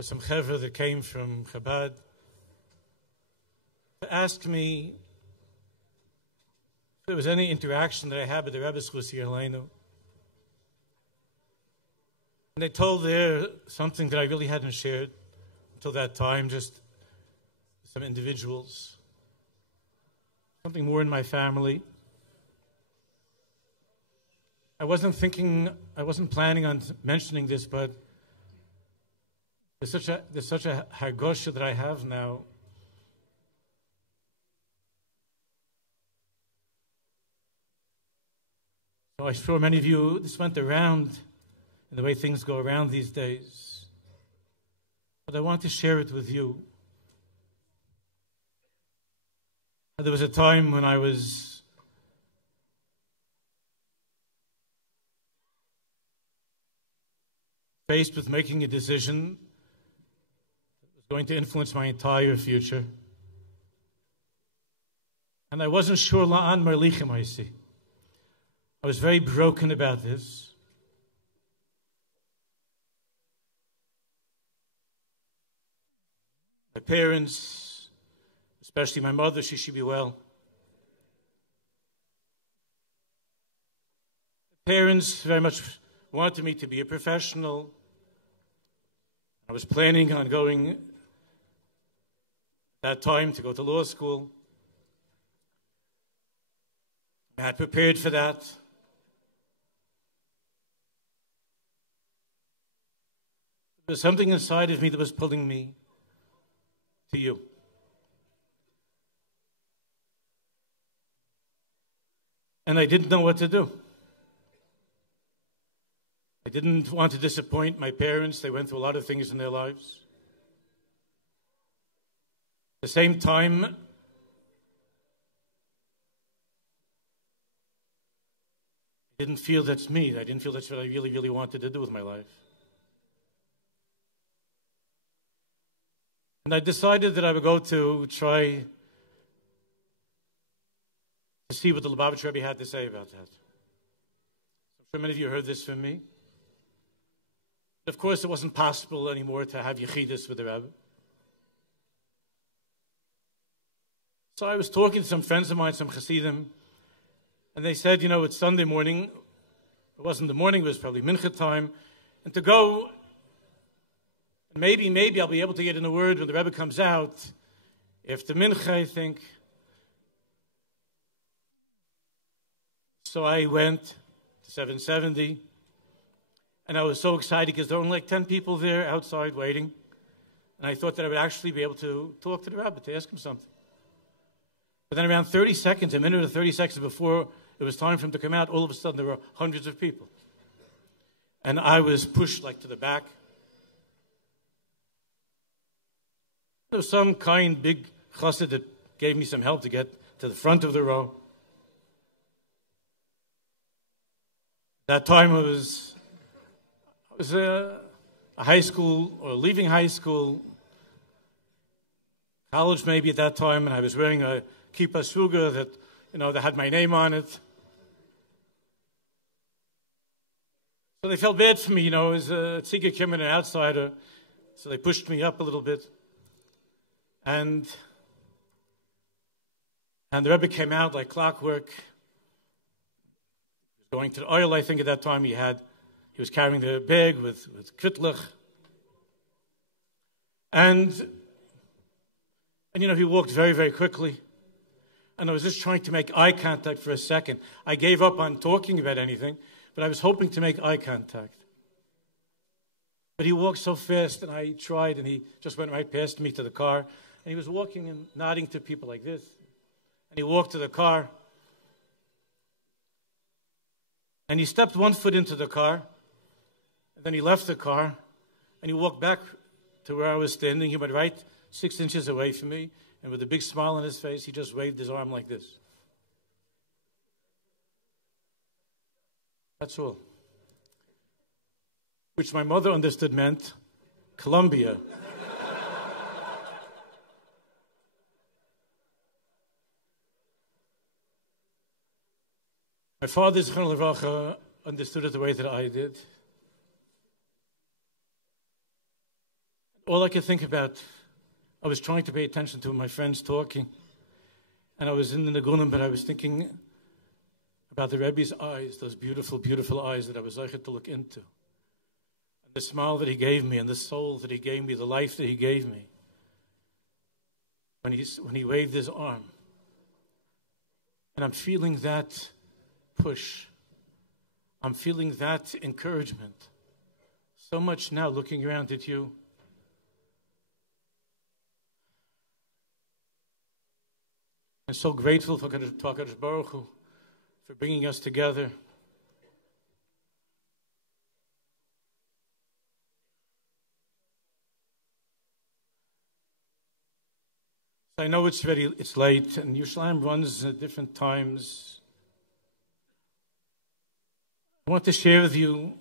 some chevra that came from Chabad to ask me if there was any interaction that I had with the Rebbe's Chusir Aleinu. And they told there something that I really hadn't shared until that time, just some individuals, something more in my family. I wasn't planning on mentioning this, but there's such a hargosha that I have now. So I'm sure many of you, this went around in the way things go around these days. But I want to share it with you. There was a time when I was faced with making a decision that was going to influence my entire future. And I wasn't sure la'an marlichim I see. I was very broken about this. My parents, especially my mother, she should be well. Parents very much wanted me to be a professional. I was planning on going at that time to go to law school. I had prepared for that. There was something inside of me that was pulling me to you. And I didn't know what to do. I didn't want to disappoint my parents. They went through a lot of things in their lives. At the same time, I didn't feel that's me. I didn't feel that's what I really, really wanted to do with my life. And I decided that I would go to try to see what the Lubavitch Rebbe had to say about that. I'm sure many of you heard this from me. Of course, it wasn't possible anymore to have Yechidus with the Rebbe. So I was talking to some friends of mine, some Hasidim, and they said, you know, it's Sunday morning. It wasn't the morning, it was probably Mincha time. And to go, maybe I'll be able to get in a word when the Rebbe comes out. After Mincha, I think. So I went to 770. And I was so excited because there were only like 10 people there outside waiting. And I thought that I would actually be able to talk to the Rabbi, to ask him something. But then around 30 seconds, a minute or 30 seconds before it was time for him to come out, all of a sudden there were hundreds of people. And I was pushed like to the back. There was some kind, big chassid that gave me some help to get to the front of the row. That time I was a high school, or leaving high school, college maybe at that time, and I was wearing a kippah suga that, you know, that had my name on it. So they felt bad for me, you know, as a tzigger Kim and an outsider, so they pushed me up a little bit. And the Rebbe came out like clockwork. He was going to the oil, I think at that time he was carrying the bag with kvitlich. And you know, he walked very, very quickly. And I was just trying to make eye contact for a second. I gave up on talking about anything, but I was hoping to make eye contact. But he walked so fast, and I tried, and he just went right past me to the car. And he was walking and nodding to people like this. And he walked to the car. And he stepped one foot into the car. And then he left the car. And he walked back to where I was standing. He went right 6 inches away from me. And with a big smile on his face, he just waved his arm like this. That's all. Which my mother understood meant Colombia. My father, Zichron Levracha, understood it the way that I did. all I could think about, I was trying to pay attention to my friends talking, and I was in the Nagunim, but I was thinking about the Rebbe's eyes, those beautiful, beautiful eyes that I was able to look into. And the smile that he gave me, and the soul that he gave me, the life that he gave me. When he waved his arm. And I'm feeling that push. I'm feeling that encouragement. So much now looking around at you. I'm so grateful for HaKadosh Baruch Hu for bringing us together. I know it's late, and Yerushalayim runs at different times. I want to share with you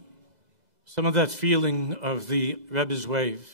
some of that feeling of the Rebbe's wave.